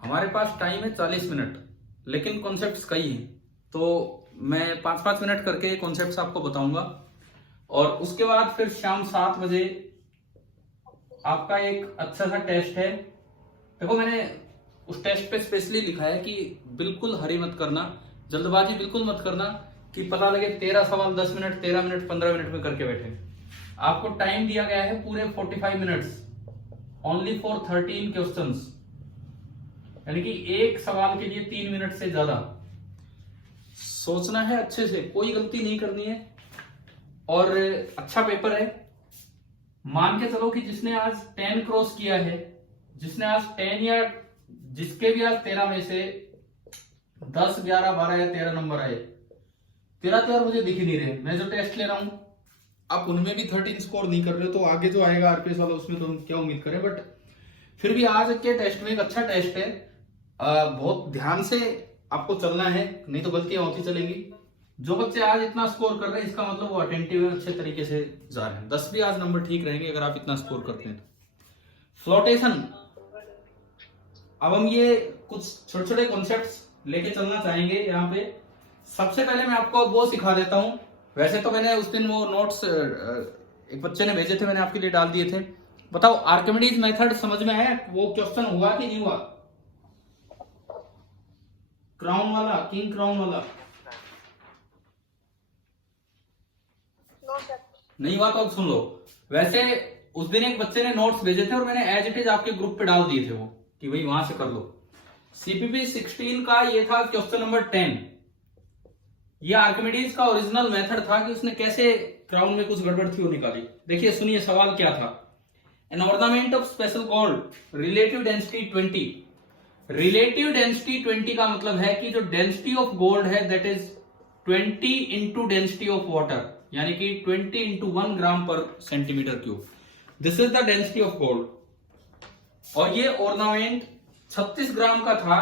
हमारे पास टाइम है 40 मिनट, लेकिन कॉन्सेप्ट्स कई हैं, तो मैं 5-5 मिनट करके कॉन्सेप्ट्स आपको बताऊंगा। और उसके बाद फिर शाम 7 बजे आपका एक अच्छा सा टेस्ट है। देखो, मैंने उस टेस्ट पे स्पेशली लिखा है कि बिल्कुल हरी मत करना, जल्दबाजी बिल्कुल मत करना कि पता लगे 13 सवाल 10 मिनट, 13 मिनट, 15 मिनट में करके बैठे। आपको टाइम दिया गया है पूरे 45 मिनट्स ओनली फॉर 13 क्वेश्चंस, यानी कि एक सवाल के लिए 3 मिनट से ज्यादा सोचना है, अच्छे से कोई गलती नहीं करनी है। और अच्छा पेपर है। मान के चलो कि जिसने आज 10 क्रॉस किया है, जिसने आज 10 या जिसके भी आज 13 में से 10, 11, 12 या 13 नंबर आए, 13 तो यार मुझे दिख ही नहीं रहे। मैं जो टेस्ट ले रहा हूं, आप उनमें भी 13 स्कोर नहीं कर रहे, तो आगे जो आएगा आरपीएस वाला उसमें तो हम क्या उम्मीद करें। बट फिर भी आज के टेस्ट में एक अच्छा टेस्ट है। बहुत ध्यान से आपको चलना है, नहीं तो गलतियां होती चलेंगी। जो बच्चे आज इतना स्कोर कर रहे हैं, इसका मतलब वो अटेंटिव है, अच्छे तरीके से जा रहे हैं। 10 भी आज नंबर ठीक रहेंगे अगर आप इतना स्कोर करते हैं तो। फ्लोटेशन, अब हम ये कुछ छोटे छोटे कॉन्सेप्ट्स लेके चलना चाहेंगे यहाँ पे। सबसे पहले मैं आपको वो सिखा देता हूँ। वैसे तो मैंने उस दिन वो नोट्स एक बच्चे ने भेजे थे, मैंने आपके लिए डाल दिए थे। बताओ, आर्किमिडीज मेथड समझ में आया? वो क्वेश्चन हुआ कि नहीं हुआ? क्राउन वाला, किंग क्राउन वाला नहीं हुआ तो अब सुन लो। वैसे उस दिन एक बच्चे ने नोट्स भेजे थे और मैंने एज इट इज आपके ग्रुप पे डाल दिए थे वो, कि भाई वहां से कर लो। सीपीपी 16 का ये था क्वेश्चन नंबर 10। ये आर्किमिडीज का ओरिजिनल मेथड था कि उसने कैसे क्राउन में कुछ गड़बड़ थी वो निकाली। देखिए, सुनिए सवाल क्या था। N ornament of special gold relative density 20। Relative density 20 का मतलब है कि जो डेंसिटी ऑफ गोल्ड है that is 20 into density of water, यानी कि 20 इंटू 1 ग्राम पर centimetre cube. This is the density of gold. और ये ऑर्नामेंट 36 ग्राम का था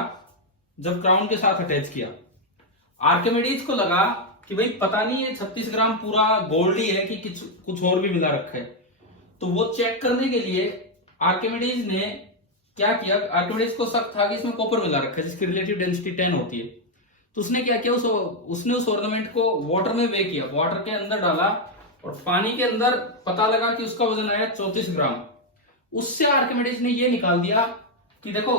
जब क्राउन के साथ अटैच किया। आर्किमिडीज को लगा कि भाई पता नहीं ये 36 ग्राम पूरा गोल्ड ही है कि कुछ और भी मिला रखा है। तो वो चेक करने के लिए आर्किमिडीज ने क्या किया, आर्किमिडीज को शक था कि इसमें कॉपर मिला रखा है जिसकी रिलेटिव डेंसिटी 10 होती है। तो उसने क्या किया, उसने उस ऑर्नामेंट को वाटर में वे किया, वाटर के अंदर डाला और पानी के अंदर पता लगा कि उसका वजन आया 34 ग्राम। उससे आर्किमिडीज ने ये निकाल दिया कि देखो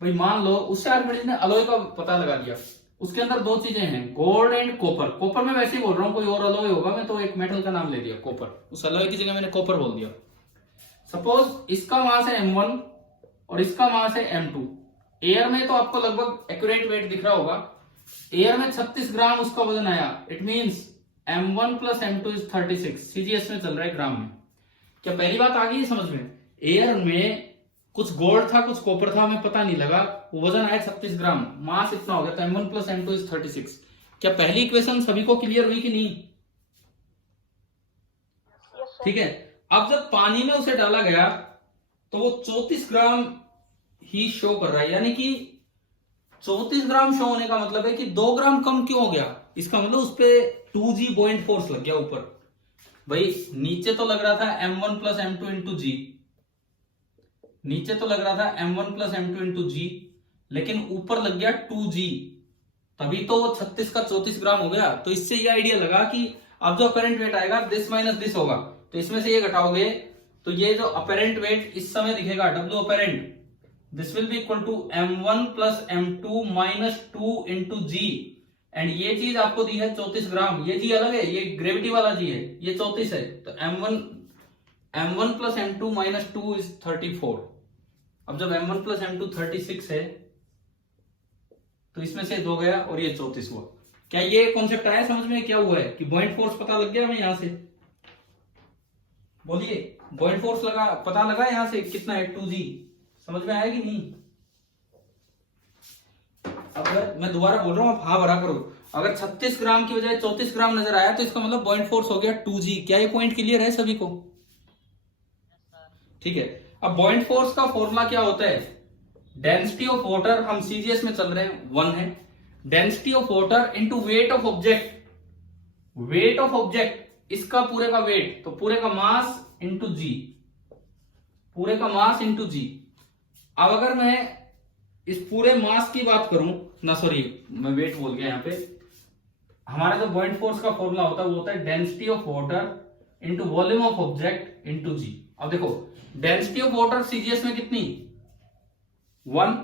भाई, मान लो उससे आर्किमिडीज ने अलॉय का पता लगा दिया। उसके अंदर दो चीजें हैं, गोल्ड एंड कॉपर। कॉपर में वैसे ही बोल रहा हूं, कोई और अलॉय होगा, मैं तो एक मेटल का नाम ले दिया कॉपर, उस अलॉय की जगह मैंने कॉपर बोल दिया। सपोज इसका मास है m1 और इसका मास है m2। एयर में तो आपको लगभग एक्यूरेट वेट दिख रहा होगा। एयर में 36 ग्राम उसका वजन आया, it means m1 plus m2 is 36। CGS में चल रहा है, ग्राम में। क्या पहली बात आ गई समझ में? एयर में कुछ गोल्ड था, कुछ कॉपर था, हमें पता नहीं लगा, वो वजन आया 36 ग्राम, मास इतना हो गया, तो m1 प्लस m2 इज 36। क्या पहली इक्वेशन सभी को क्लियर हुई कि नहीं? ठीक है। अब जब पानी में उसे डाला गया तो वो 34 ग्राम ही शो कर रहा है, यानी कि 34 ग्राम शो होने का मतलब है कि 2 ग्राम कम क्यों हो गया? इसका मतलब उस पे 2g बॉइंट फोर्स लग गया ऊपर। भाई नीचे तो लग रहा था m1 प्लस m2 इंटू जी, नीचे तो लग रहा था m1 प्लस m2 इंटू जी, लेकिन ऊपर लग गया 2g, तभी तो वो 36 का 34 ग्राम हो गया। तो इससे ये आइडिया लगा कि अब जो अपेरेंट वेट आएगा दिस माइनस दिस होगा, तो इसमें से ये घटाओगे तो ये जो अपेरेंट वेट इस समय दिखेगा W apparent, this will be equal to m1 plus m2 minus 2 into g. And ये चीज आपको दी है 34 ग्राम, ये जी अलग है, ये ग्रेविटी वाला जी है, ये 34 है। तो m1 plus m2 minus 2 is 34। अब जब m1 प्लस m2 36 है तो इसमें से 2 गया और ये 34 हुआ। क्या ये कॉन्सेप्ट आया समझ में? क्या हुआ है कि बॉइंट फोर्स पता लग गया हमें यहां से? बोलिए, बॉइंट फोर्स पता लगा यहां से कितना है? 2g। समझ में आया कि नहीं? अगर मैं दोबारा बोल रहा हूं, आप हाँ भरा करो। अगर 36 ग्राम की बजाय 34 ग्राम नजर आया तो इसका मतलब बॉइंट फोर्स हो गया 2g। क्या ये पॉइंट क्लियर है सभी को? ठीक है। अब बॉइंट फोर्स का फॉर्मूला क्या होता है? डेंसिटी ऑफ वाटर, हम सीजीएस में चल रहे हैं, 1 है। Density of water into weight of object. Weight of object इसका पूरे का वेट, तो पूरे का मास इंटू जी, पूरे का मास इंटू जी। अब अगर मैं इस पूरे मास की बात करूं ना, सॉरी मैं वेट बोल गया यहाँ पे, हमारा जो बॉइंट फोर्स का फॉर्मूला होता है वो होता है density of water into volume of object into g. अब देखो डेंसिटी ऑफ वाटर सीजीएस में कितनी 1,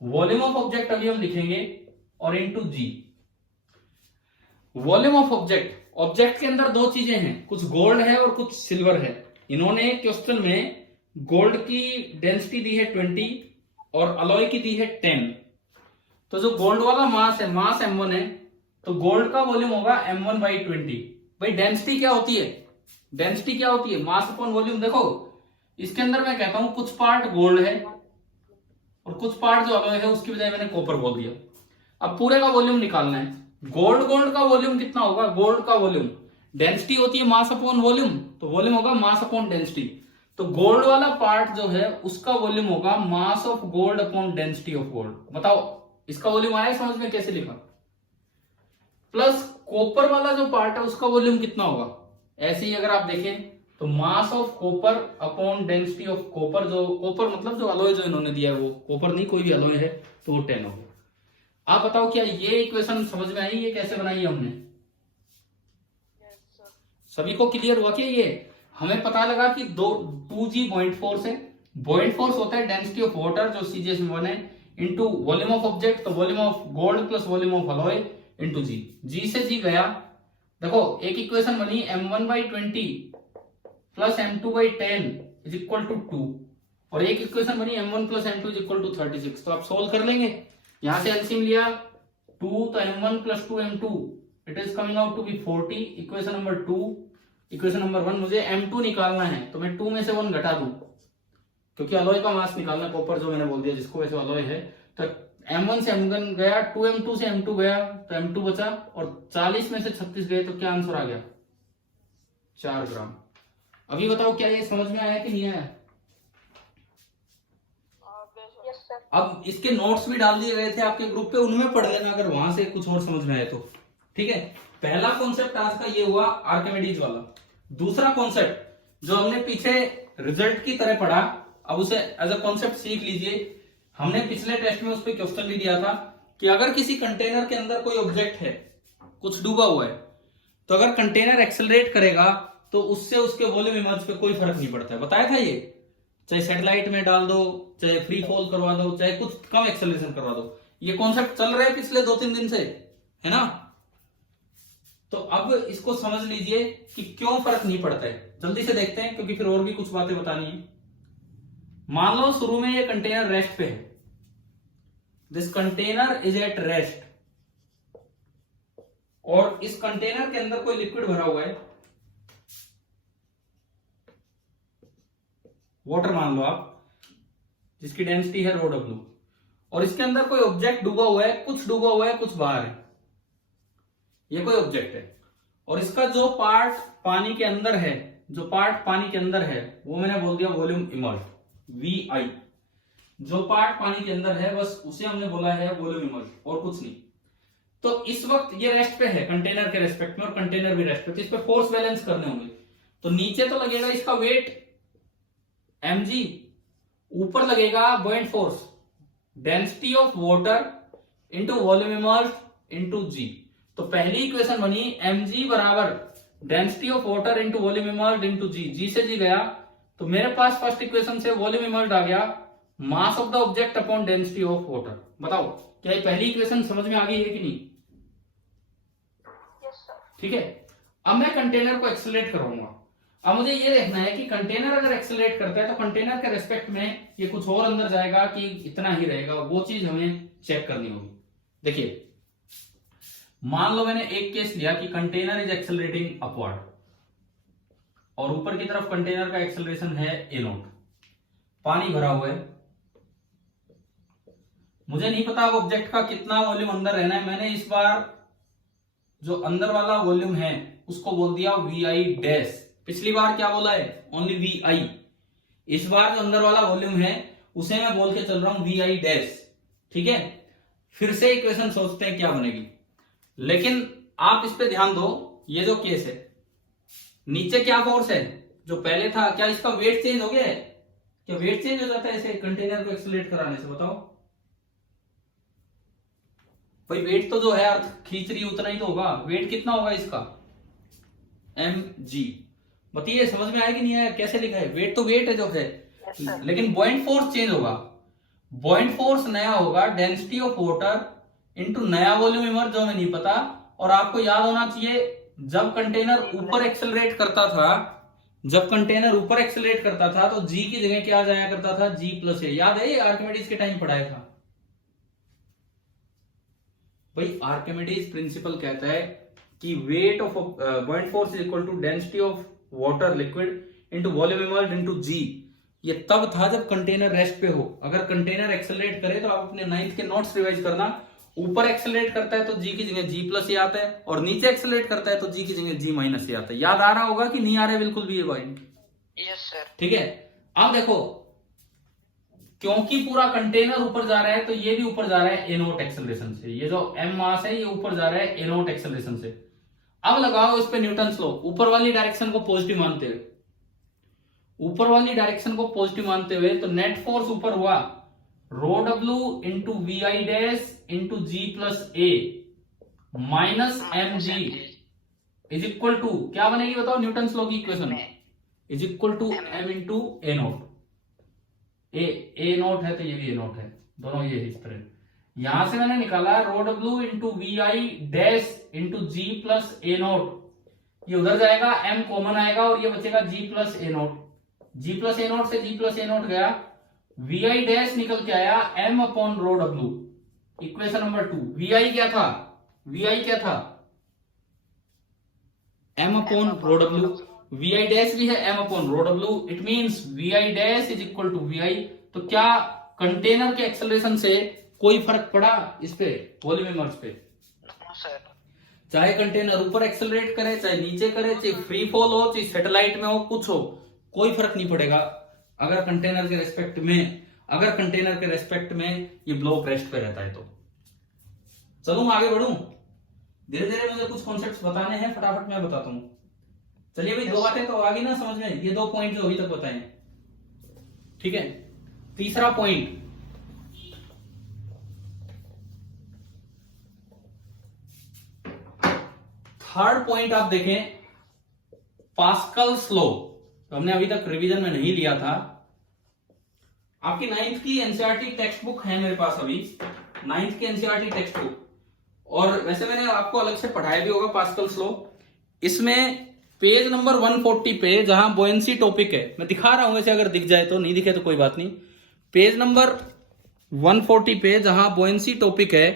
वॉल्यूम ऑफ ऑब्जेक्ट अभी हम लिखेंगे और into g. Volume of object, object के अंदर दो चीजें हैं, कुछ गोल्ड है और कुछ सिल्वर है। इन्होंने क्वेश्चन में गोल्ड की डेंसिटी दी है 20 और अलॉय की दी है 10। तो जो गोल्ड वाला मास है, मास m1 है, तो गोल्ड का वॉल्यूम होगा m1/20। भाई डेंसिटी क्या होती है, डेंसिटी क्या होती है, मास अपॉन वॉल्यूम। देखो इसके अंदर मैं कहता हूं कुछ पार्ट गोल्ड है और कुछ पार्ट जो अलॉय है उसकी बजाय मैंने कॉपर बोल दिया। अब पूरे का वॉल्यूम निकालना है। गोल्ड का वॉल्यूम कितना होगा, गोल्ड का वॉल्यूम, डेंसिटी होती है मास अपॉन वॉल्यूम, तो वॉल्यूम होगा मास अपॉन डेंसिटी। तो गोल्ड वाला पार्ट जो है उसका वॉल्यूम होगा mass of gold upon density of gold. बताओ इसका वॉल्यूम आया समझ में, कैसे लिखा। प्लस कॉपर वाला जो पार्ट है उसका वॉल्यूम कितना होगा, ऐसे ही अगर आप देखें तो mass of copper upon density of copper, जो कॉपर मतलब जो अलॉय जो इन्होंने दिया है वो कॉपर नहीं कोई भी अलॉय है, तो वो 10 होगा। आप बताओ क्या ये इक्वेशन समझ में आई, ये कैसे बनाई है हमने। सभी को क्लियर हुआ क्या। ये हमें पता लगा कि 2g बॉइंट फोर्स है, बॉइंट फोर्स होता है डेंसिटी ऑफ वाटर जो सीजीएस में 1 है इंटू वॉल्यूम ऑफ ऑब्जेक्ट, तो volume of gold plus volume of alloy into जी। जी से जी गया, देखो एक इक्वेशन बनी m1/20 plus m2/10 is equal to 2 और एक इक्वेशन बनी m1 plus m2 is equal to 36। तो आप सोल्व कर लेंगे, यहां से एलसीएम लिया 2 तो m1 plus 2m2 it is coming out to be 40। Equation number 2, equation number 1 मुझे m2 निकालना है तो मैं 2 में से 1 घटा दूं क्योंकि अलॉय का मास निकालना, कॉपर जो मैंने बोल दिया जिसको वैसे अलॉय है। तो m1 से m1 गया, 2m2 से m2 गया तो m2 बचा और 40 में से 36 गए तो क्या आंसर आ गया 4 ग्राम। अभी बताओ क्या ये समझ में आया कि नहीं आया। अब इसके नोट्स भी डाल दिए गए थे आपके ग्रुप पे, उनमें पढ़ लेना अगर वहां से कुछ और समझ में आए तो। ठीक है, पहला कॉन्सेप्ट आज का ये हुआ आर्किमिडीज वाला। दूसरा कॉन्सेप्ट जो हमने पीछे रिजल्ट की तरह पढ़ा, अब उसे एज अ कॉन्सेप्ट सीख लीजिए। हमने पिछले टेस्ट में उस पर क्वेश्चन भी दिया था कि अगर किसी कंटेनर के अंदर कोई ऑब्जेक्ट है, कुछ डूबा हुआ है, तो अगर कंटेनर एक्सेलरेट करेगा तो उससे उसके वॉल्यूम इमर्ज पे कोई फर्क नहीं पड़ता है। बताया था ये, चाहे सैटेलाइट में डाल दो, चाहे फ्री फॉल करवा दो, चाहे कुछ कम एक्सेलरेशन करवा दो। ये कॉन्सेप्ट चल रहा है पिछले 2-3 दिन से, है ना। तो अब इसको समझ लीजिए कि क्यों फर्क नहीं पड़ता है। जल्दी से देखते हैं क्योंकि फिर और भी कुछ बातें बतानी है। मान लो शुरू में ये कंटेनर रेस्ट पे है, this container is at rest, और इस कंटेनर के अंदर कोई लिक्विड भरा हुआ है, वाटर मान लो आप, जिसकी डेंसिटी है ρw, और इसके अंदर कोई ऑब्जेक्ट डूबा हुआ है, कुछ डूबा हुआ है कुछ बाहर है। ये कोई ऑब्जेक्ट है और इसका जो पार्ट पानी के अंदर है, जो पार्ट पानी के अंदर है वो मैंने बोल दिया वॉल्यूम इमर्ज VI। जो पार्ट पानी के अंदर है बस उसे हमने बोला है वॉल्यूम इमर्ज और कुछ नहीं। तो इस वक्त ये रेस्ट पे है कंटेनर के रेस्पेक्ट में और कंटेनर भी रेस्ट पे, तो इस पे फोर्स बैलेंस करने होंगे। तो नीचे तो लगेगा इसका वेट mg, ऊपर लगेगा बॉइंट force density of water into volume emerge into जी। तो पहली इक्वेशन बनी mg बराबर density of water into volume emerge into जी। जी से जी गया तो मेरे पास फर्स्ट इक्वेशन से वॉल्यूम इमर्ज आ गया mass of the object upon density of water. बताओ क्या ये पहली इक्वेशन समझ में आ गई है कि नहीं। ठीक है, अब मैं कंटेनर को एक्सेलरेट कराऊंगा। अब मुझे ये देखना है कि कंटेनर अगर एक्सेलरेट करता है तो कंटेनर के रेस्पेक्ट में ये कुछ और अंदर जाएगा कि इतना ही रहेगा, वो चीज हमें चेक करनी होगी। देखिए मान लो मैंने एक केस लिया कि कंटेनर इज एक्सेलरेटिंग अपवर्ड और ऊपर की तरफ कंटेनर का एक्सेलरेशन है a0, पानी भरा हुआ है, मुझे नहीं पता ऑब्जेक्ट का कितना वॉल्यूम अंदर रहना है। मैंने इस बार जो अंदर वाला वॉल्यूम है उसको बोल दिया VI डैश। पिछली बार क्या बोला है, ओनली VI। इस बार जो अंदर वाला वॉल्यूम है उसे मैं बोल के चल रहा हूं VI डैश। ठीक है, फिर से इक्वेशन सोचते हैं क्या बनेगी, लेकिन आप इस पे ध्यान दो। ये जो केस है नीचे क्या फोर्स है जो पहले था, क्या इसका वेट चेंज हो गया है, क्या वेट चेंज हो जाता है ऐसे कंटेनर को एक्सेलरेट कराने से। बताओ भाई वेट तो जो है अर्थ खींच रही उतना ही तो होगा, वेट कितना होगा इसका mg। बताइए समझ में आया कि नहीं आया, कैसे लिखा है, वेट तो वेट है जो है, लेकिन बॉइंट फोर्स चेंज होगा। बॉइंट फोर्स नया होगा, डेंसिटी ऑफ वाटर इनटू नया वॉल्यूम इमर्ज जो हमें नहीं पता। और आपको याद होना चाहिए जब कंटेनर ऊपर एक्सेलरेट करता था, जब कंटेनर ऊपर एक्सेलरेट करता था तो g की जगह क्या जाया करता था, g प्लस ए। याद है, ये आर्किमिडीज के टाइम पढ़ाया था भाई। आर्किमिडीज प्रिंसिपल कहता है कि weight of buoyant force is equal to density of water liquid into volume immersed into g. ये तब था जब कंटेनर रेस्ट पे हो। अगर कंटेनर एक्सेलरेट करे तो आप अपने 9th के नोट्स रिवाइज करना, ऊपर एक्सेलरेट करता है तो जी की जगह जी प्लस ए आता है, और नीचे एक्सेलरेट करता है तो जी की जगह जी माइनस ए आता है। याद आ रहा होगा कि नहीं आ रहा है बिल्कुल भी ये पॉइंट? Yes sir. ठीक है, अब देखो क्योंकि पूरा कंटेनर ऊपर जा रहा है तो ये भी ऊपर जा रहा है ए नोट एक्सेलरेशन से। ये जो एम मास है ये ऊपर जा रहा है ए नोट एक्सेलरेशन से। अब लगाओ इस पे न्यूटन लॉ, ऊपर वाली डायरेक्शन को पॉजिटिव मानते हुए, ऊपर वाली डायरेक्शन को पॉजिटिव मानते हुए, तो नेट फोर्स ऊपर हुआ rho W into V I dash into g plus a minus M g is equal to क्या बनेगी बताओ, न्यूटन लॉ की equation is equal to M into a naught. A naught है तो ये भी ए नोट है, दोनों ये इस तरह। यहां से मैंने निकाला rho W into V I dash into g plus a naught, ये उधर जाएगा, एम कॉमन आएगा और ये बचेगा g plus a naught. G plus a naught से जी प्लस ए नोट गया, वी आई डैश निकल के आया M upon rho W. Equation number 2, V I क्या था, वी आई क्या था M upon rho W, V I dash भी है M upon rho W. It means V I dash is equal to V I. तो क्या container के acceleration से कोई फर्क पड़ा इस पे वॉल्यूम इमर्ज पे? चाहे कंटेनर ऊपर एक्सेलरेट करे, चाहे नीचे करे, चाहे फ्री फॉल हो, चाहे सैटेलाइट में हो, कुछ हो, कोई फर्क नहीं पड़ेगा अगर कंटेनर के रेस्पेक्ट में, अगर कंटेनर के रेस्पेक्ट में ये ब्लॉक रेस्ट पे रहता है तो। चलूं आगे बढ़ूं, धीरे धीरे मुझे कुछ कॉन्सेप्ट्स बताने हैं, फटाफट मैं बताता हूं। चलिए भाई, दो बातें तो आगे ना समझ में, ये 2 पॉइंट जो अभी तक बताए, ठीक है। तीसरा पॉइंट, थर्ड पॉइंट आप देखें, पास्कल्स लॉ। तो हमने अभी तक रिवीजन में नहीं लिया था। आपकी 9th की एनसीईआरटी टेक्स्ट बुक है मेरे पास अभी, 9th की एनसीईआरटी टेक्स्ट बुक, और वैसे मैंने आपको अलग से पढ़ाया भी होगा पास्कल्स लॉ। इसमें पेज नंबर 140 पे जहां बोयंसी टॉपिक है, मैं दिखा रहा हूं वैसे, अगर दिख जाए तो, नहीं दिखे तो कोई बात नहीं। पेज नंबर 140 पे जहां बोयंसी टॉपिक है,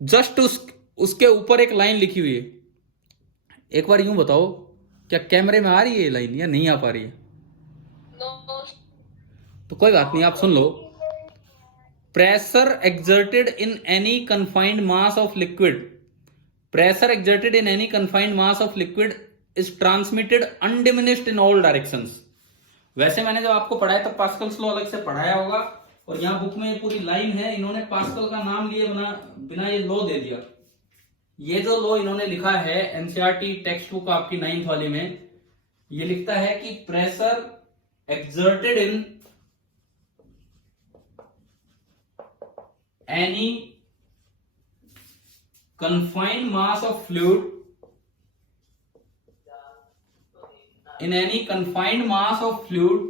जस्ट उसके ऊपर एक लाइन लिखी हुई है। एक बार यूं बताओ, क्या कैमरे में आ रही है ये लाइन या नहीं आ पा रही है? तो कोई बात नहीं, आप सुन लो। Pressure exerted in any confined mass of liquid, pressure exerted in any confined mass of liquid is transmitted undiminished in all directions. वैसे मैंने जब आपको पढ़ाया तब पास्कल्स लॉ अलग से पढ़ाया होगा, और यहां बुक में ये पूरी लाइन है, इन्होंने पास्कल का नाम लिए बिना ये लॉ दे दिया। ये जो लॉ इन्होंने लिखा है एनसीईआरटी टेक्स्ट बुक आपकी 9th वाली में, ये लिखता है कि pressure exerted in any confined mass of fluid, in any confined mass of fluid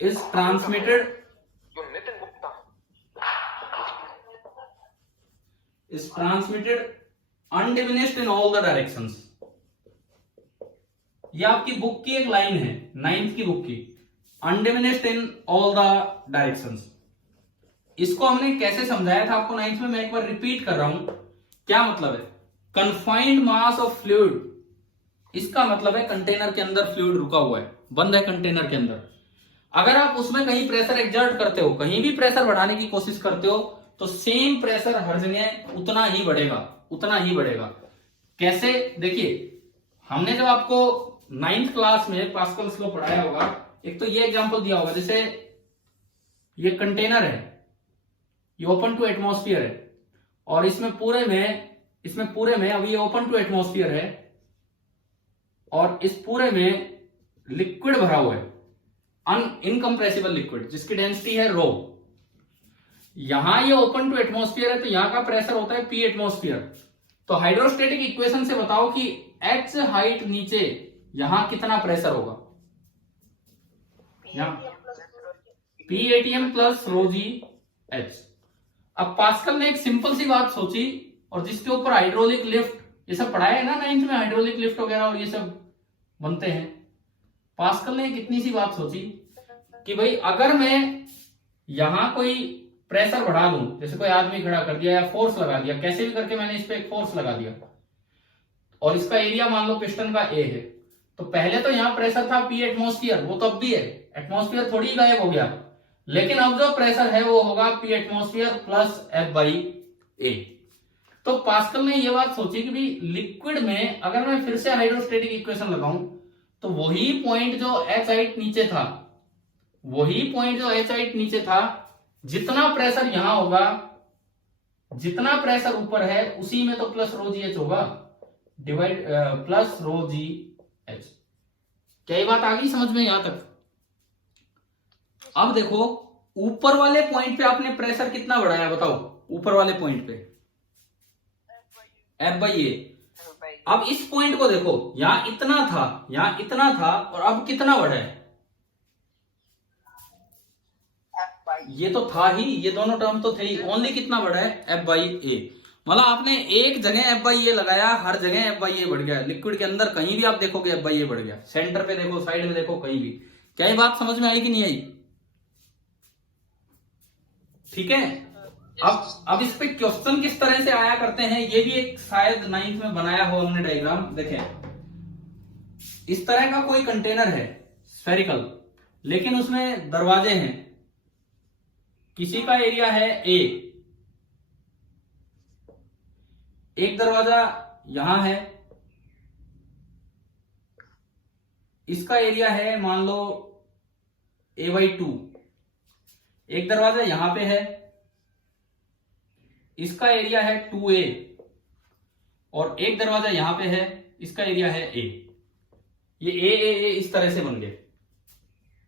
is transmitted undiminished in all the directions। ये आपकी बुक की एक लाइन है 9th की बुक की, undiminished in all the directions. इसको हमने कैसे समझाया था आपको 9th में, मैं एक बार रिपीट कर रहा हूं। क्या मतलब है कन्फाइंड मास ऑफ फ्लूइड? इसका मतलब है कंटेनर के अंदर फ्लूइड रुका हुआ है, बंद है कंटेनर के अंदर। अगर आप उसमें कहीं प्रेशर एक्सर्ट करते हो, कहीं भी प्रेशर बढ़ाने की कोशिश करते हो, तो सेम प्रेशर हर जगह उतना ही बढ़ेगा, उतना ही बढ़ेगा। कैसे? देखिए, हमने जब आपको 9th क्लास में पास्कल्स लॉ पढ़ाया होगा, एक तो ये एग्जांपल दिया होगा, जैसे ये कंटेनर है, ये ओपन टू एटमॉस्फेयर है, और इसमें पूरे में अभी ये ओपन टू एटमॉस्फेयर है, और इस पूरे में लिक्विड भरा हुआ है, इनकंप्रेसिबल लिक्विड, जिसकी डेंसिटी है रो। यहां ये ओपन टू एटमॉस्फेयर है तो यहां का प्रेशर होता है P एटमॉस्फेयर। तो हाइड्रोस्टेटिक इक्वेशन से बताओ कि H हाइट नीचे यहां कितना प्रेशर होगा? यहाँ PATM प्लस रो जी एच। अब पास्कल ने एक सिंपल सी बात सोची और जिसके ऊपर हाइड्रोलिक लिफ्ट, ये सब पढ़ाया है ना 9th में, हाइड्रोलिक लिफ्ट वगैरह और ये सब बनते हैं। पास्कल ने एक इतनी सी बात सोची कि भाई अगर मैं यहां कोई प्रेशर बढ़ा दूं, जैसे कोई आदमी खड़ा कर दिया या फोर्स लगा दिया, कैसे भी करके मैंने इस पे एक फोर्स लगा दिया और इसका एरिया मान लो पिस्टन का ए है, तो पहले तो यहां प्रेशर था P एटमॉस्फेयर, वो तो अब भी है, एटमॉस्फेयर थोड़ी गायब हो गया, लेकिन अब जो प्रेशर है वो होगा P atmosphere plus F by A. तो पास्कल ने ये बात सोची कि भाई लिक्विड में अगर मैं फिर से हाइड्रोस्टेटिक इक्वेशन लगाऊं तो वही पॉइंट जो H हाइट नीचे था, वही पॉइंट जो H हाइट नीचे था, जितना प्रेशर यहां होगा, जितना प्रेशर ऊपर है उसी में तो प्लस रो जी एच होगा, डिवाइड प्लस रो जी एच। क्या ये बात आ गई समझ में यहां तक? अब देखो ऊपर वाले पॉइंट पे आपने प्रेशर कितना बढ़ाया बताओ? ऊपर वाले पॉइंट पे F बाई ए। अब इस पॉइंट को देखो, यहां इतना था, यहां इतना था और अब कितना बढ़ा है? ये तो था ही, ये दोनों टर्म तो थे ही, ओनली कितना बढ़ा है? F बाई ए। मतलब आपने एक जगह F बाई ए लगाया, हर जगह F बाई ए बढ़ गया। लिक्विड के अंदर कहीं भी आप देखोगे F बाई ए बढ़ गया, सेंटर पे देखो, साइड में देखो, कहीं भी। क्या ये बात समझ में आई कि नहीं आई? ठीक है। अब इस पे क्वेश्चन किस तरह से आया करते हैं, ये भी एक शायद 9th में बनाया हो हमने डायग्राम। देखें, इस तरह का कोई कंटेनर है स्फेरिकल, लेकिन उसमें दरवाजे हैं, किसी का एरिया है ए, एक दरवाजा यहां है, इसका एरिया है मान लो A/2, एक दरवाजा यहां पे है, इसका एरिया है 2A, और एक दरवाजा यहां पे है, इसका एरिया है A। ये A इस तरह से बन गए।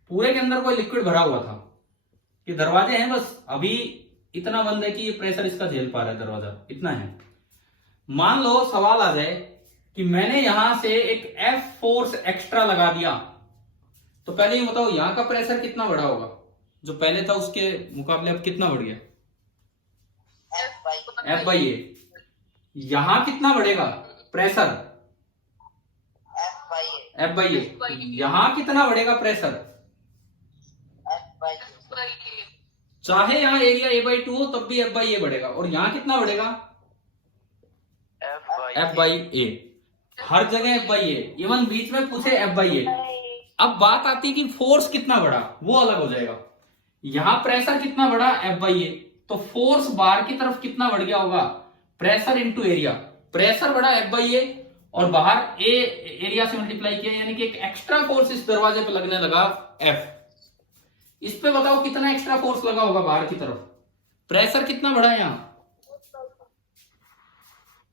पूरे के अंदर कोई लिक्विड भरा हुआ था, ये दरवाजे हैं, बस अभी इतना बंद है कि ये प्रेशर इसका झेल पा रहा है, दरवाजा इतना है। मान लो सवाल आ जाए कि मैंने यहां से एक F फोर्स एक्स्ट्रा लगा दिया, तो पहले ये बताओ यहां का प्रेशर कितना बढ़ा होगा? जो पहले था उसके मुकाबले अब कितना बढ़ गया? F बाई ए। यहां कितना बढ़ेगा प्रेशर? F बाई ए। यहां कितना बढ़ेगा प्रेशर? चाहे यहां एरिया A/2 हो तब भी F बाई ए बढ़ेगा, और यहां कितना बढ़ेगा? F बाई ए। हर जगह F बाई ए, इवन बीच में पूछे F बाई ए। अब बात आती है कि फोर्स कितना बढ़ा, वो अलग हो जाएगा। यहां प्रेशर कितना बढ़ा? F by A. तो फोर्स बाहर की तरफ कितना बढ़ गया होगा? Pressure into area. प्रेशर बढ़ा F बाई ए और बाहर ए एरिया से मल्टीप्लाई किया, यानी कि एक एक्स्ट्रा फोर्स इस दरवाजे पे लगने लगा F। इस पे बताओ कितना एक्स्ट्रा फोर्स लगा होगा बाहर की तरफ? प्रेशर कितना बढ़ा है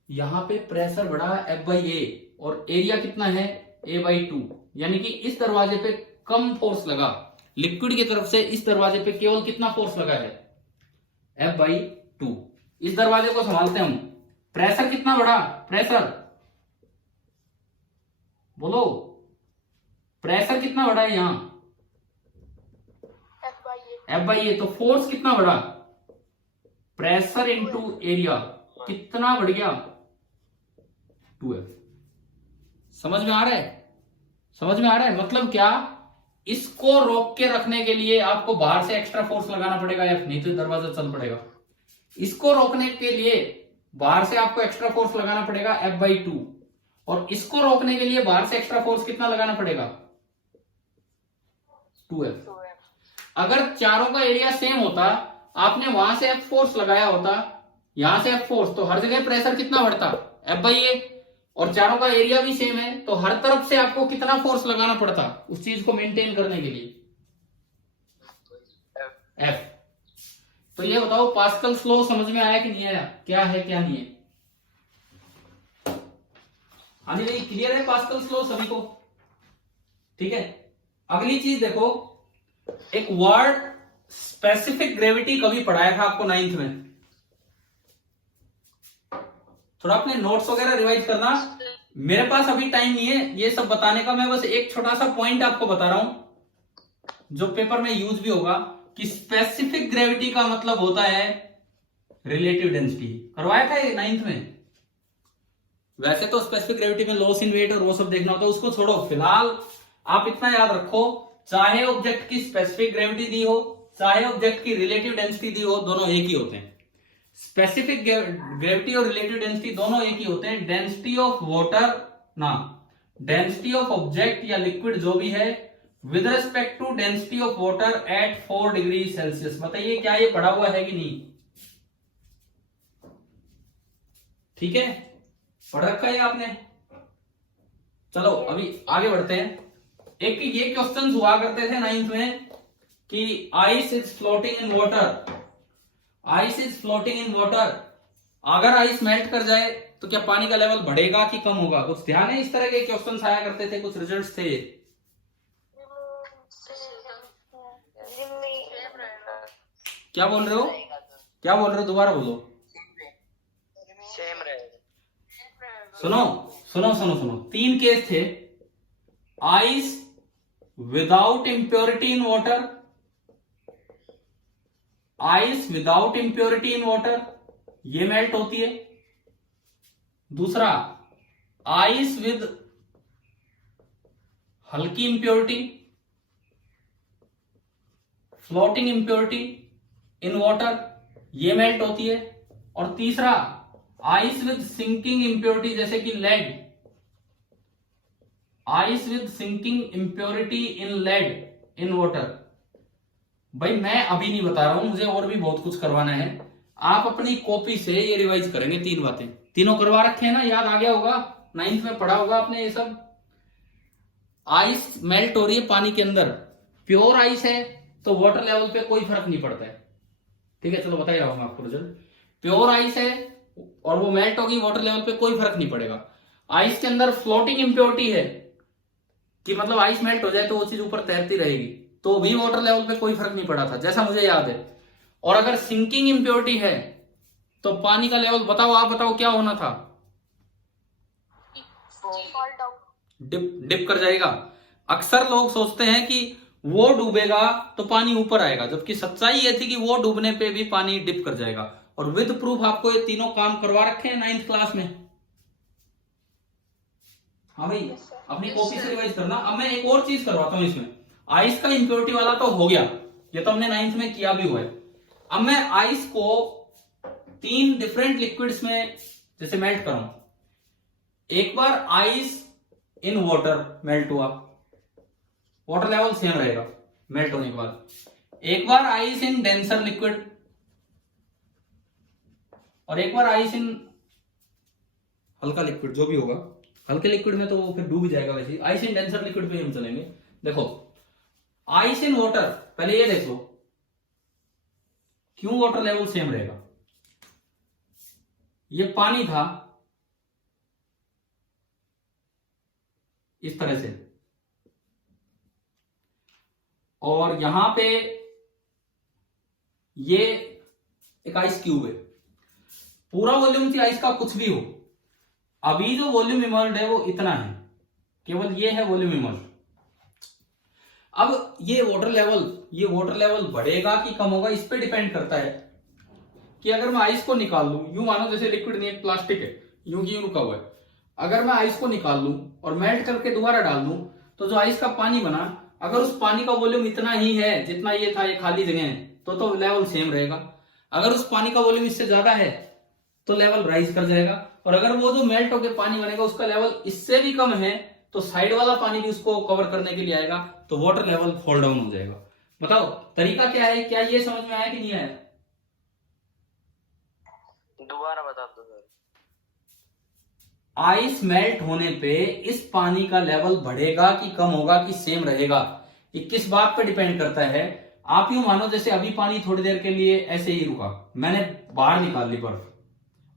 यहां पे प्रेशर बढ़ा F बाई ए और एरिया कितना है? A/2, यानी कि इस दरवाजे पे कम फोर्स लगा, लिक्विड की तरफ से इस दरवाजे पे केवल कितना फोर्स लगा है? F/2। इस दरवाजे को संभालते हम। प्रेशर कितना बढ़ा? प्रेशर बोलो, प्रेशर कितना बढ़ा है यहां? F by A. तो फोर्स कितना बढ़ा? प्रेशर इंटू एरिया कितना बढ़ गया? 2F। समझ में आ रहा है? समझ में आ रहा है? मतलब क्या, इसको रोक के रखने के लिए आपको बाहर से एक्स्ट्रा फोर्स लगाना पड़ेगा F, नहीं तो दरवाजा चल पड़ेगा। इसको रोकने के लिए बाहर से आपको एक्स्ट्रा फोर्स लगाना पड़ेगा F/2, और इसको रोकने के लिए बाहर से एक्स्ट्रा फोर्स कितना लगाना पड़ेगा? 2F। अगर चारों का एरिया सेम होता, आपने वहां से F फोर्स लगाया होता, यहां से F फोर्स, तो हर जगह प्रेशर कितना बढ़ता? F/A। और चारों का एरिया भी सेम है, तो हर तरफ से आपको कितना फोर्स लगाना पड़ता उस चीज को मेंटेन करने के लिए? F। तो ये बताओ पास्कल्स लॉ समझ में आया कि नहीं आया? क्या है क्या नहीं है? हाँ जी, क्लियर है पास्कल्स लॉ सभी को? ठीक है। अगली चीज देखो, एक वर्ड स्पेसिफिक ग्रेविटी कभी पढ़ाया था आपको 9th में? थोड़ा अपने नोट्स वगैरह रिवाइज करना। मेरे पास अभी टाइम नहीं है ये सब बताने का, मैं बस एक छोटा सा पॉइंट आपको बता रहा हूं जो पेपर में यूज भी होगा, कि स्पेसिफिक ग्रेविटी का मतलब होता है रिलेटिव डेंसिटी। करवाया था ये 9th में। वैसे तो स्पेसिफिक ग्रेविटी में लॉस इन वेट और वो सब देखना होता है, उसको छोड़ो। फिलहाल आप इतना याद रखो, चाहे ऑब्जेक्ट की स्पेसिफिक ग्रेविटी दी हो, चाहे ऑब्जेक्ट की रिलेटिव डेंसिटी दी हो, दोनों एक ही होते हैं। स्पेसिफिक ग्रेविटी और रिलेटिव डेंसिटी दोनों एक ही होते हैं। डेंसिटी ऑफ वाटर ना, डेंसिटी ऑफ ऑब्जेक्ट या लिक्विड जो भी है with respect to density of water at 4 degree Celsius. बताइए क्या ये पढ़ा हुआ है कि नहीं? ठीक है, पढ़ रखा है आपने। चलो अभी आगे बढ़ते हैं। एक ये क्वेश्चन हुआ करते थे 9th में कि ice is floating in water, ice is floating in water. अगर आइस मेल्ट कर जाए तो क्या पानी का लेवल बढ़ेगा कि कम होगा? कुछ ध्यान है? इस तरह के क्वेश्चन आया करते थे, कुछ रिजल्ट्स थे। क्या बोल रहे हो? क्या बोल रहे हो? दोबारा बोलो। सुनो सुनो सुनो सुनो, 3 केस थे। Ice without impurity in water, ice without impurity in water, ये मेल्ट होती है। दूसरा, आइस विद हल्की impurity, floating impurity in water, ये मेल्ट होती है। और तीसरा, आइस विद सिंकिंग इंप्योरिटी जैसे कि lead, ice with sinking impurity in lead in water. भाई मैं अभी नहीं बता रहा हूं, मुझे और भी बहुत कुछ करवाना है। आप अपनी कॉपी से ये रिवाइज करेंगे 3 बातें। तीनों करवा रखे हैं ना, याद आ गया होगा, 9th में पढ़ा होगा आपने ये सब। आइस मेल्ट हो रही है पानी के अंदर, प्योर आइस है तो वाटर लेवल पे कोई फर्क नहीं पड़ता है। ठीक है, चलो बता ही रहा हूं मैं आपको रिजल्ट। प्योर आइस है और वो मेल्ट होगी, वाटर लेवल पे कोई फर्क नहीं पड़ेगा। आइस के अंदर फ्लोटिंग इंप्योरिटी है कि मतलब आइस मेल्ट हो जाए तो वो चीज ऊपर तैरती रहेगी, तो भी वाटर लेवल पे कोई फर्क नहीं पड़ा था, जैसा मुझे याद है। और अगर सिंकिंग इंप्योरिटी है तो पानी का लेवल बताओ, आप बताओ क्या होना था? डिप कर जाएगा। अक्सर लोग सोचते हैं कि वो डूबेगा तो पानी ऊपर आएगा, जबकि सच्चाई ये थी कि वो डूबने पे भी पानी डिप कर जाएगा। और विद प्रूफ आपको ये तीनों काम करवा रखे हैं 9th क्लास में। हाँ भाई, अपनी कॉपी से रिवाइज करना। अब मैं एक और चीज करवाता हूं इसमें। आइस का इंप्योरिटी वाला तो हो गया, ये तो हमने 9th में किया भी हुआ है। अब मैं आइस को 3 डिफरेंट लिक्विड्स में जैसे मेल्ट करूं। एक बार आइस इन वाटर मेल्ट हुआ, वाटर लेवल सेम रहेगा मेल्ट होने के बाद। एक बार आइस इन डेंसर लिक्विड, और एक बार आइस इन हल्का लिक्विड, जो भी होगा। हल्के लिक्विड में तो वो फिर डूब जाएगा वैसे ही। आइस इन डेंसर लिक्विड पे हम चलेंगे। देखो, आइस इन वाटर, पहले ये देख लो क्यों वाटर लेवल सेम रहेगा। ये पानी था इस तरह से, और यहां पे ये एक आइस क्यूब है। पूरा वॉल्यूम थी आइस का, कुछ भी हो। अभी जो वॉल्यूम इमर्ज्ड है वो इतना है, केवल ये है वॉल्यूम इमर्ज्ड। अब ये वाटर लेवल बढ़ेगा कि कम होगा, इस पे डिपेंड करता है कि अगर मैं आइस को निकाल लूं, यूं मानो जैसे लिक्विड नहीं, एक प्लास्टिक है, यूं की यूं रुका हुआ है। अगर मैं आइस को निकाल लूं और मेल्ट करके दोबारा डाल दूं, तो जो आइस का पानी बना, अगर उस पानी का वॉल्यूम इतना ही है जितना ये था, ये खाली जगह है, तो लेवल सेम रहेगा। अगर उस पानी का वॉल्यूम इससे ज्यादा है तो लेवल राइज कर जाएगा। और अगर वो जो मेल्ट होकर पानी बनेगा उसका लेवल इससे भी कम है, तो साइड वाला पानी भी उसको कवर करने के लिए आएगा, तो वाटर लेवल फॉल डाउन हो जाएगा। बताओ तरीका क्या है? क्या ये समझ में आया कि नहीं आया? दोबारा बता दो सर। आइस मेल्ट होने पे इस पानी का लेवल बढ़ेगा कि कम होगा कि सेम रहेगा, ये किस बात पर डिपेंड करता है? आप यूं मानो जैसे अभी पानी थोड़ी देर के लिए ऐसे ही रुका, मैंने बाहर निकाल ली बर्फ,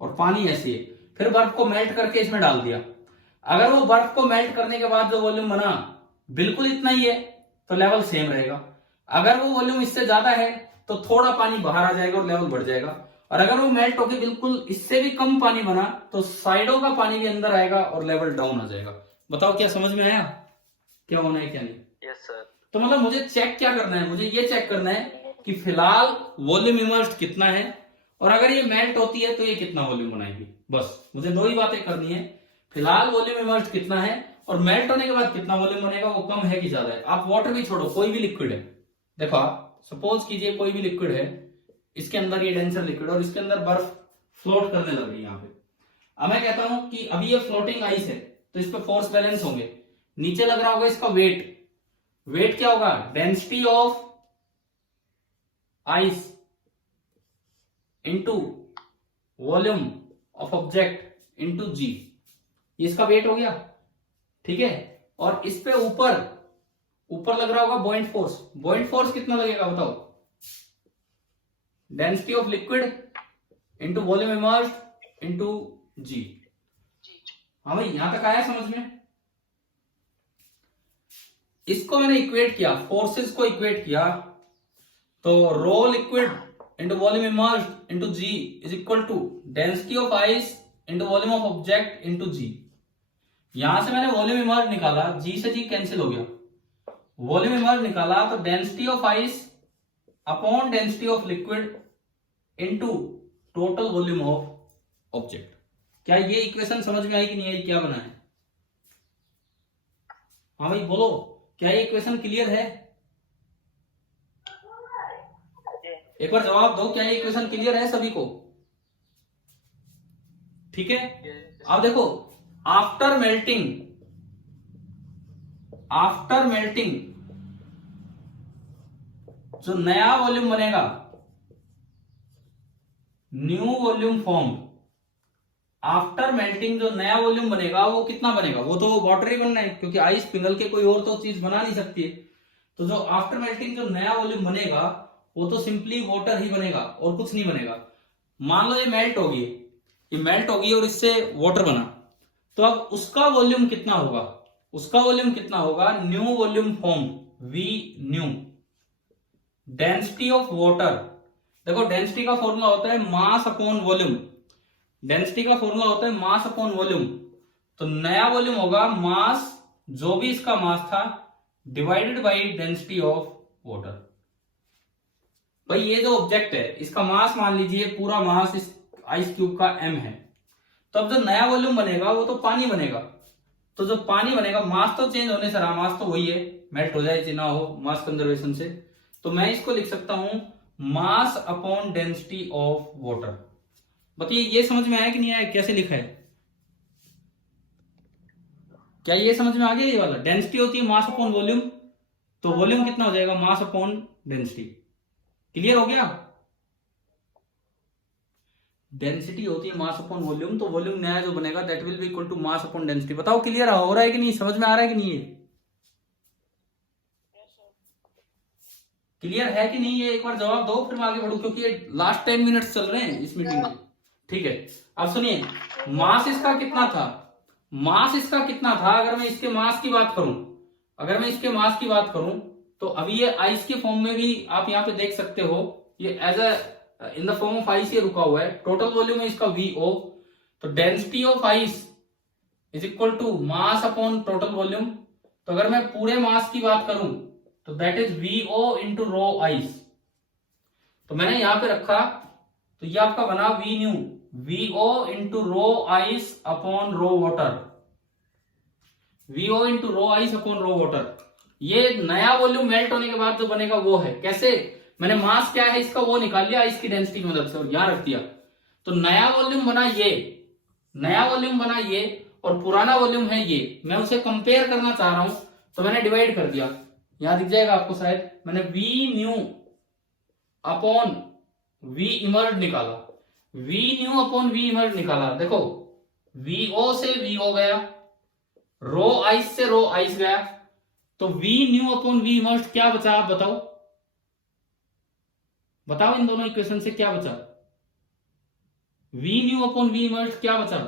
और पानी ऐसे ही, फिर बर्फ को मेल्ट करके इसमें डाल दिया। अगर वो बर्फ को मेल्ट करने के बाद जो वॉल्यूम बना बिल्कुल इतना ही है तो लेवल सेम रहेगा। अगर वो वॉल्यूम इससे ज्यादा है तो थोड़ा पानी बाहर आ जाएगा और लेवल बढ़ जाएगा, और अगर वो मेल्ट होकर बिल्कुल इससे भी कम पानी बना तो साइडों का पानी भी अंदर आएगा और लेवल डाउन आ जाएगा। बताओ क्या समझ में आया, क्या होना है क्या नहीं। Yes sir. तो मतलब मुझे चेक क्या करना है, मुझे ये चेक करना है कि फिलहाल वॉल्यूम इमर्स्ड कितना है, और अगर ये मेल्ट होती है तो ये कितना वॉल्यूम बनाएगी। बस मुझे दो ही बातें करनी है, फिलहाल वॉल्यूम इमर्स्ड कितना है और मेल्ट होने के बाद कितना वॉल्यूम बनेगा, वो कम है कि ज्यादा है। आप वाटर भी छोड़ो, कोई भी लिक्विड है, देखो आप सपोज कीजिए कोई भी लिक्विड है, इसके अंदर ये डेंसर लिक्विड और इसके अंदर बर्फ फ्लोट करने लग रही है यहाँ पे। अब मैं कहता हूं कि अभी ये फ्लोटिंग आइस है तो इस पे फोर्स बैलेंस होंगे, नीचे लग रहा होगा इसका वेट। वेट क्या होगा, density of ice into volume of object into g, इसका वेट हो गया, ठीक है। और इस पे ऊपर ऊपर लग रहा होगा बॉइंट फोर्स। बॉइंट फोर्स कितना लगेगा बताओ, density of liquid into volume immersed into g. हाँ भाई यहां तक आया समझ में। इसको मैंने इक्वेट किया, फोर्सेस को इक्वेट किया, तो rho liquid into volume immersed into g is equal to density of ice into volume of object into g. यहां से मैंने वॉल्यूम इमर्स्ड निकाला, जी से जी कैंसिल हो गया, वॉल्यूम इमर्स्ड निकाला तो density of ice upon density of liquid into total volume of object. क्या ये इक्वेशन समझ में आई कि नहीं आई, क्या बना है। हाँ भाई बोलो, क्या ये इक्वेशन क्लियर है, एक बार जवाब दो, क्या ये इक्वेशन क्लियर है सभी को, ठीक है। अब देखो आफ्टर मेल्टिंग जो नया वॉल्यूम बनेगा, new volume form, after melting जो नया वॉल्यूम बनेगा वो कितना बनेगा, वो तो वाटर ही बनना है क्योंकि आइस पिघल के कोई और तो चीज बना नहीं सकती है। तो जो आफ्टर मेल्टिंग जो नया वॉल्यूम बनेगा वो तो सिंपली वाटर ही बनेगा और कुछ नहीं बनेगा। मान लो ये मेल्ट होगी और इससे वाटर बना, तो अब उसका वॉल्यूम कितना होगा, उसका वॉल्यूम कितना होगा, new volume form V new, density of water. देखो डेंसिटी का फॉर्मूला होता है मास अपॉन वॉल्यूम, डेंसिटी का फॉर्मूला होता है मास अपॉन वॉल्यूम। तो नया वॉल्यूम होगा मास, जो भी इसका मास था, divided by density of water. भाई ये जो ऑब्जेक्ट है इसका मास मान लीजिए पूरा मास इस आइस क्यूब का m है, तो अब जो नया वॉल्यूम बनेगा वो तो पानी बनेगा, तो जो पानी बनेगा, मास तो चेंज होने से रहा, मास तो वही है, मेल्ट हो जाए चाहे ना हो मास कंजर्वेशन से, तो मैं इसको लिख सकता हूं मास अपॉन डेंसिटी ऑफ वाटर। बताइए ये समझ में आया कि नहीं आया, कैसे लिखा है, क्या ये समझ में आ गया। ये वाला डेंसिटी होती है मास अपॉन वॉल्यूम, तो वॉल्यूम कितना हो जाएगा, मास अपॉन डेंसिटी। क्लियर हो गया, डेंसिटी होती है मास अपॉन वॉल्यूम, तो वॉल्यूम नया जो बनेगा that will be equal to mass upon density. बताओ क्लियर हो रहा है कि नहीं, समझ में आ रहा है कि नहीं, ये क्लियर है कि नहीं, ये एक बार जवाब दो फिर मैं आगे बढ़ू, क्योंकि ये लास्ट 10 मिनट्स चल रहे हैं इस मीटिंग में, ठीक है। अब सुनिए, मास इसका कितना था, मास इसका कितना था, अगर मैं इसके मास की बात करूं, अगर मैं इसके मास की बात करूं तो अभी ये आइस के फॉर्म में भी आप यहां पे देख सकते हो, ये as a in the form of ice ये रुका हुआ है। टोटल वॉल्यूम है इसका VO, तो density of ice is equal to mass upon total volume. तो अगर मैं पूरे मास की बात करूं तो that is VO into rho ice, तो मैंने यहां पे रखा, तो ये आपका बना V new, VO into rho ice upon rho water, VO into rho ice upon rho water. ये नया वॉल्यूम मेल्ट होने के बाद जो बनेगा वो है, कैसे, मैंने मास क्या है इसका वो निकाल लिया आइस की डेंसिटी की मदद से और यहां रख दिया, तो नया वॉल्यूम बना ये, नया वॉल्यूम बना ये, और पुराना वॉल्यूम है ये, मैं उसे कंपेयर करना चाह रहा हूं तो मैंने डिवाइड कर दिया, यहां दिख जाएगा आपको शायद, मैंने V new upon V emerge निकाला, V new upon V emerge निकाला। देखो VO से VO गया, रो आइस से रो आइस गया, तो V new upon V emerge क्या बचा, आप बताओ, बताओ इन दोनों इक्वेशन से क्या बचा, V new upon V emerge क्या बचा,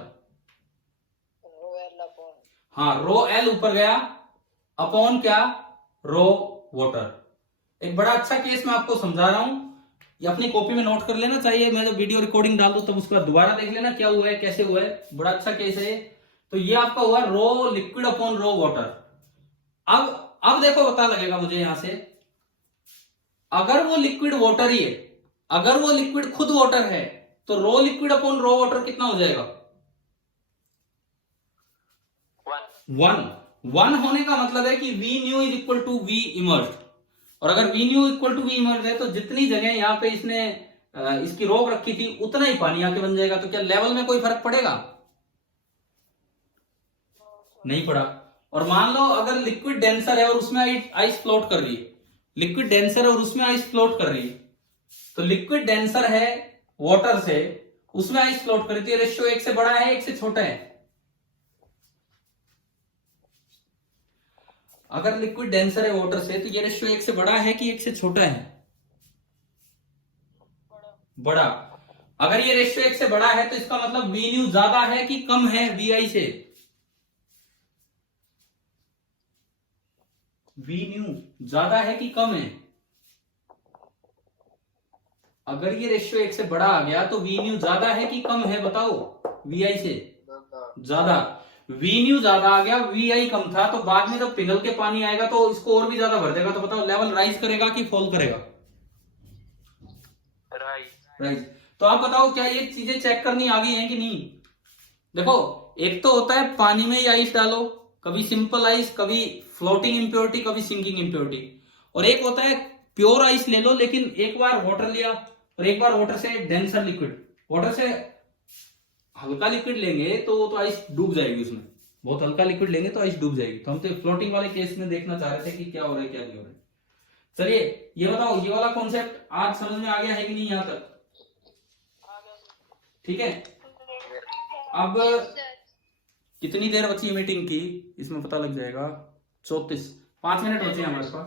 हाँ रो L ऊपर गया अपॉन क्या, रो वाटर। एक बड़ा अच्छा केस मैं आपको समझा रहा हूं, ये अपनी कॉपी में नोट कर लेना चाहिए। मैं जब वीडियो रिकॉर्डिंग डाल दूं तब उसके बाद दोबारा देख लेना क्या हुआ है, कैसे हुआ है। बड़ा अच्छा केस है। तो ये आपका हुआ रो लिक्विड अपॉन रो वाटर। अब देखो पता लगेगा मुझे यहां से, अगर वो लिक्विड वाटर ही है, अगर वो लिक्विड खुद वाटर है, तो rho liquid upon rho water कितना हो जाएगा? 1 होने का मतलब है कि V new is equal to V emerge. और अगर V new equal to V emerge है तो जितनी जगह यहां पे इसने इसकी रोक रखी थी उतना ही पानी आके बन जाएगा। तो क्या लेवल में कोई फर्क पड़ेगा? नहीं पड़ा। और मान लो अगर लिक्विड डेंसर है और उसमें आइस फ्लोट कर रही है, लिक्विड डेंसर है और उसमें आइस फ्लोट कर रही है, तो लिक्विड डेंसर है वाटर से, उसमें आइस फ्लोट कर रही है, रेशियो 1 से बड़ा है 1 से छोटा है? अगर लिक्विड डेंसर है वाटर से तो ये रेशियो 1 से बड़ा है कि 1 से छोटा है? बड़ा। अगर ये रेशियो 1 से बड़ा है तो इसका मतलब वी न्यू ज्यादा है कि कम है वी आई से? वी न्यू ज्यादा है कि कम है? अगर ये रेशियो 1 से बड़ा आ गया तो वी न्यू ज्यादा है कि कम है बताओ? वी आई से ज्यादा। वी न्यू ज्यादा आ गया, वी आई कम था, तो बाद में जब पिघल के पानी आएगा तो इसको और भी ज्यादा भर देगा। तो बताओ लेवल राइज करेगा कि फॉल करेगा? राइज। तो आप बताओ क्या ये चीजें चेक करनी आ गई हैं कि नहीं? देखो, एक तो होता है पानी में ही आइस डालो, कभी सिंपल आइस, कभी फ्लोटिंग इम्प्योरिटी, कभी सिंकिंग इम्प्योरिटी। और एक होता है प्योर आइस ले लो, लेकिन एक बार वाटर लिया और एक बार वाटर से डेंसर लिक्विड, वाटर से हल्का लिक्विड लेंगे तो आइस डूब जाएगी उसमें। बहुत हल्का लिक्विड लेंगे तो आइस डूब जाएगी। तो हम तो फ्लोटिंग वाले केस में देखना चाह रहे थे कि क्या हो रहा है क्या नहीं हो रहा है। चलिए ये बताओ, ये वाला कॉन्सेप्ट आज समझ में आ गया है कि नहीं यहां तक? ठीक है। अब कितनी देर बची है मीटिंग की, इसमें पता लग जाएगा। 34, 5 मिनट बचे हैं हमारे पास।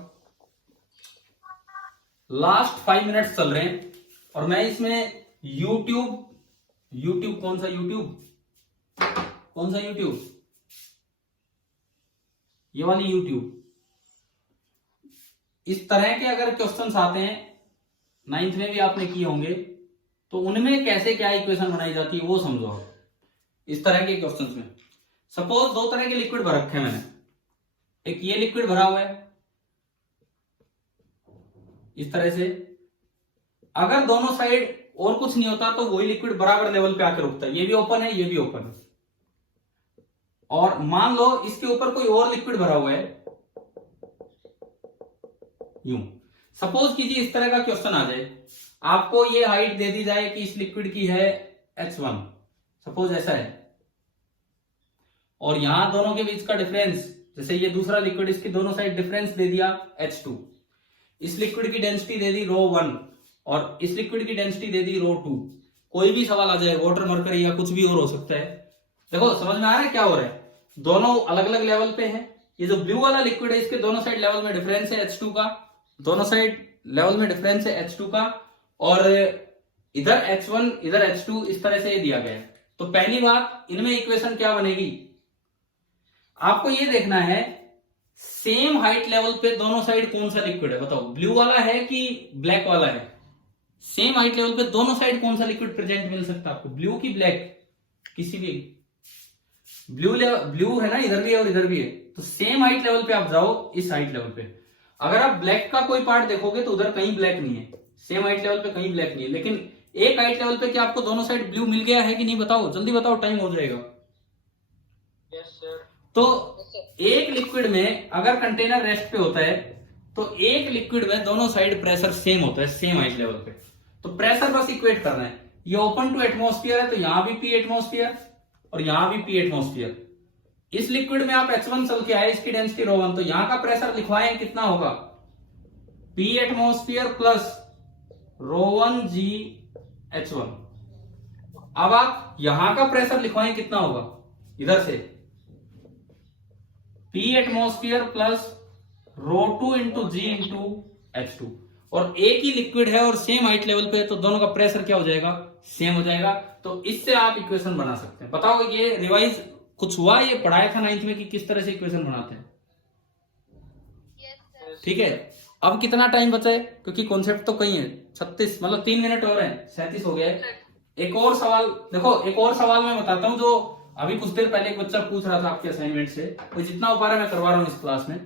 लास्ट 5 मिनट चल रहे हैं और मैं इसमें यूट्यूब कौन सा यूट्यूब, ये वाली यूट्यूब, इस तरह के अगर क्वेश्चंस आते हैं 9th में भी आपने किए होंगे, तो उनमें कैसे क्या इक्वेशन बनाई जाती है वो समझो आप। इस तरह के क्वेश्चंस में सपोज 2 तरह के लिक्विड भर रखे हैं मैंने। एक ये लिक्विड भरा हुआ है इस तरह से, अगर दोनों साइड और कुछ नहीं होता तो वही लिक्विड बराबर लेवल पे आकर रुकता है। ये भी ओपन है, ये भी ओपन है। और मान लो इसके ऊपर कोई और लिक्विड भरा हुआ है, यूं सपोज कीजिए इस तरह का क्वेश्चन आ जाए, आपको ये हाइट दे दी जाए कि इस लिक्विड की है h1, सपोज ऐसा है, और यहां दोनों के बीच का डिफरेंस, जैसे ये दूसरा लिक्विड, इसकी दोनों साइड डिफरेंस दे दिया h2, इस लिक्विड की डेंसिटी दे दी ρ1 और इस लिक्विड की डेंसिटी दे दी ρ2। कोई भी सवाल आ जाए, वाटर मरकरी या कुछ भी और हो सकता है। देखो समझ में आ रहा है क्या हो रहा है? दोनों अलग अलग लेवल पे हैं। ये जो ब्लू वाला लिक्विड है इसके दोनों साइड लेवल में डिफरेंस है h2 का, दोनों साइड लेवल में डिफरेंस है h2 का, और इधर h1 इधर h2, इस तरह से ये दिया गया है। तो पहली बात, इनमें इक्वेशन क्या बनेगी? आपको ये देखना है सेम हाइट लेवल पे दोनों साइड कौन सा लिक्विड है, बताओ ब्लू वाला है कि ब्लैक वाला है? सेम हाइट लेवल पे दोनों साइड कौन सा लिक्विड प्रेजेंट मिल सकता है आपको, ब्लू की ब्लैक? किसी भी। ब्लू है ना, इधर भी है और इधर भी है, तो सेम हाइट लेवल पे आप जाओ इस हाइट लेवल पे। अगर आप ब्लैक का कोई पार्ट देखोगे तो उधर कहीं ब्लैक नहीं है, सेम हाइट लेवल पे कहीं ब्लैक नहीं है, लेकिन एक हाइट लेवल पे क्या आपको दोनों साइड ब्लू मिल गया है कि नहीं? बताओ जल्दी बताओ, टाइम हो जाएगा। Yes sir. तो एक लिक्विड में अगर कंटेनर रेस्ट पे होता है तो एक लिक्विड में दोनों साइड प्रेशर सेम होता है, सेम हाइट लेवल पे। तो प्रेशर बस इक्वेट करना है। ये ओपन टू एटमॉस्फेयर है तो यहां भी पी एटमॉस्फेयर और यहां भी पी एटमॉस्फेयर। इस लिक्विड में आप H1 चल के आए, इसकी डेंसिटी ρ1, तो यहां का प्रेशर लिखवाएं कितना होगा? P atmosphere plus ρ1 g H1। अब आप यहां का प्रेशर लिखवाएं कितना होगा? इधर से P एटमॉस्फेयर प्लस ρ2 इंटू जी इंटू H2। और एक ही लिक्विड है और सेम हाइट लेवल पे है तो दोनों का प्रेशर क्या हो जाएगा? सेम हो जाएगा। तो इससे आप इक्वेशन बना सकते हैं। बताओ ये रिवाइज कुछ हुआ? ये पढ़ाया था 9th में कि किस तरह से इक्वेशन बनाते हैं? ठीक है। अब कितना टाइम बचा है, क्योंकि कॉन्सेप्ट तो कई है, 36 मतलब 3 मिनट और है, 37 हो गया है। एक और सवाल देखो, एक और सवाल मैं बताता हूँ जो अभी कुछ देर पहले एक बच्चा पूछ रहा था आपके असाइनमेंट से, वो जितना हो पा रहा है मैं करवा रहा हूँ इस क्लास में।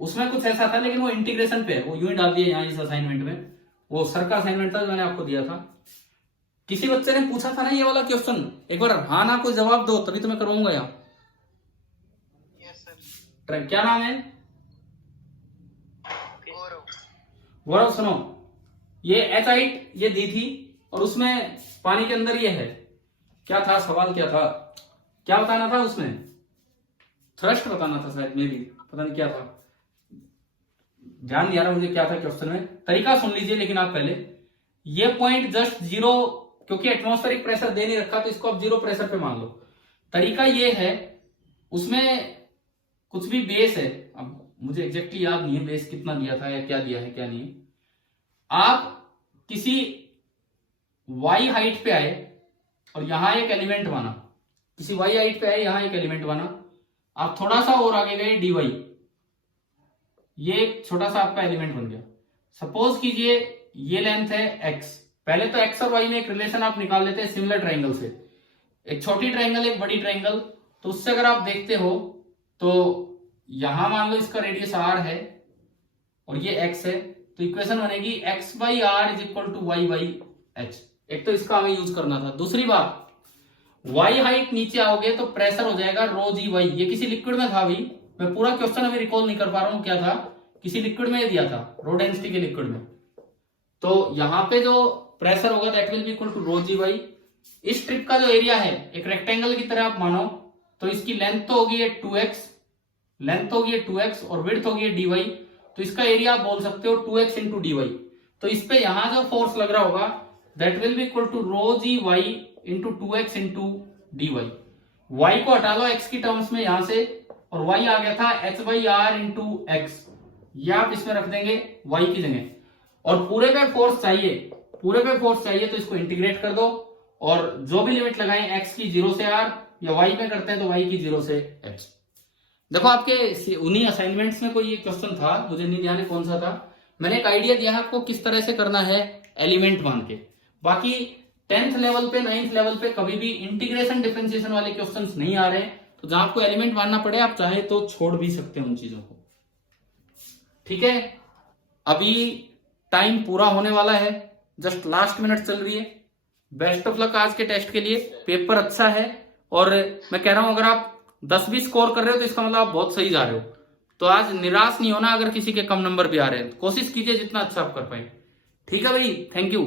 उसमें कुछ ऐसा था, लेकिन वो इंटीग्रेशन पे है, वो यूं ही डाल दिया यहाँ इस असाइनमेंट में, वो सर का असाइनमेंट था जो मैंने आपको दिया था। किसी बच्चे ने पूछा था ना ये वाला क्वेश्चन, एक बार हाँ ना कोई जवाब दो तभी तो मैं करवाऊंगा यहाँ। Yes sir. क्या नाम है? गौरव। गौरव सुनो, ये एच हाइट ये दी थी और उसमें पानी के अंदर ये है, क्या था सवाल, क्या था, क्या बताना था उसमें, थ्रस्ट बताना था शायद, में भी पता नहीं क्या था, ध्यान नहीं आ रहा मुझे क्या था क्वेश्चन में। तरीका सुन लीजिए लेकिन आप पहले, ये पॉइंट जस्ट 0, क्योंकि एटमॉस्फेरिक प्रेशर दे नहीं रखा तो इसको आप 0 प्रेशर पे मान लो। तरीका ये है, उसमें कुछ भी बेस है, अब मुझे एग्जैक्टली याद नहीं है बेस कितना दिया था या क्या दिया है क्या नहीं है। आप किसी y हाइट पे आए और यहां एक एलिमेंट माना, किसी y हाइट पे आए यहां एक एलिमेंट माना, आप थोड़ा सा और आगे गए dy, ये एक छोटा सा आपका एलिमेंट बन गया। सपोज कीजिए ये लेंथ है x, पहले तो x और y में एक रिलेशन आप निकाल लेते हैं सिमिलर ट्राइंगल से, एक छोटी ट्राइंगल एक बड़ी ट्राइंगल, तो उससे अगर आप देखते हो तो यहां मान लो इसका रेडियस r है और ये x है, तो इक्वेशन बनेगी x by R is equal to y by H. एक तो इसका हमें यूज करना था। दूसरी बात, y हाइट नीचे आओगे तो प्रेशर हो जाएगा रो जी वाई, ये किसी लिक्विड में था, अभी मैं पूरा क्वेश्चन अभी रिकॉल नहीं कर पा रहा हूं क्या था, किसी लिक्विड में दिया था, रो डेंसिटी के लिक्विड में। तो यहां पे जो प्रेशर होगा that will be equal to rho g y. इस ट्रिप का जो एरिया है एक रेक्टेंगल की तरह आप मानो, तो इसकी लेंथ तो होगी 2x, लेंथ होगी 2x और विड्थ होगी dy, तो इसका एरिया आप बोल सकते हो 2x इंटू dy। तो इस पे यहां जो फोर्स लग रहा होगा that will be equal to rho g y into 2x into dy। y को हटा लो x की टर्म्स में यहां से, और y आ गया था h by R into x, ये आप इसमें रख देंगे y की जगह। और पूरे पे फोर्स चाहिए, पूरे पे फोर्स चाहिए तो इसको इंटीग्रेट कर दो, और जो भी लिमिट लगाएं x की 0 से r या y में करते हैं तो y की 0 से h। देखो आपके उन्हीं असाइनमेंट्स में कोई ये क्वेश्चन था, मुझे नहीं ध्यान है कौन सा था, मैंने एक आइडिया दिया है आपको किस तरह से करना है एलिमेंट मान के। बाकी 10th लेवल पे 9th लेवल पे कभी भी इंटीग्रेशन डिफरेंशिएशन वाले क्वेश्चंस नहीं आ रहे, तो जहां आपको एलिमेंट मानना पड़े आप चाहे तो छोड़ भी सकते हैं उन चीजों को। ठीक है, अभी टाइम पूरा होने वाला है, जस्ट लास्ट मिनट चल रही है। बेस्ट ऑफ लक आज के टेस्ट के लिए, पेपर अच्छा है और मैं कह रहा हूं अगर आप 10 भी स्कोर कर रहे हो तो इसका मतलब आप बहुत सही जा रहे हो। तो आज निराश नहीं होना अगर किसी के कम नंबर भी आ रहे हैं, कोशिश कीजिए जितना अच्छा आप कर पाए। ठीक है भाई, थैंक यू।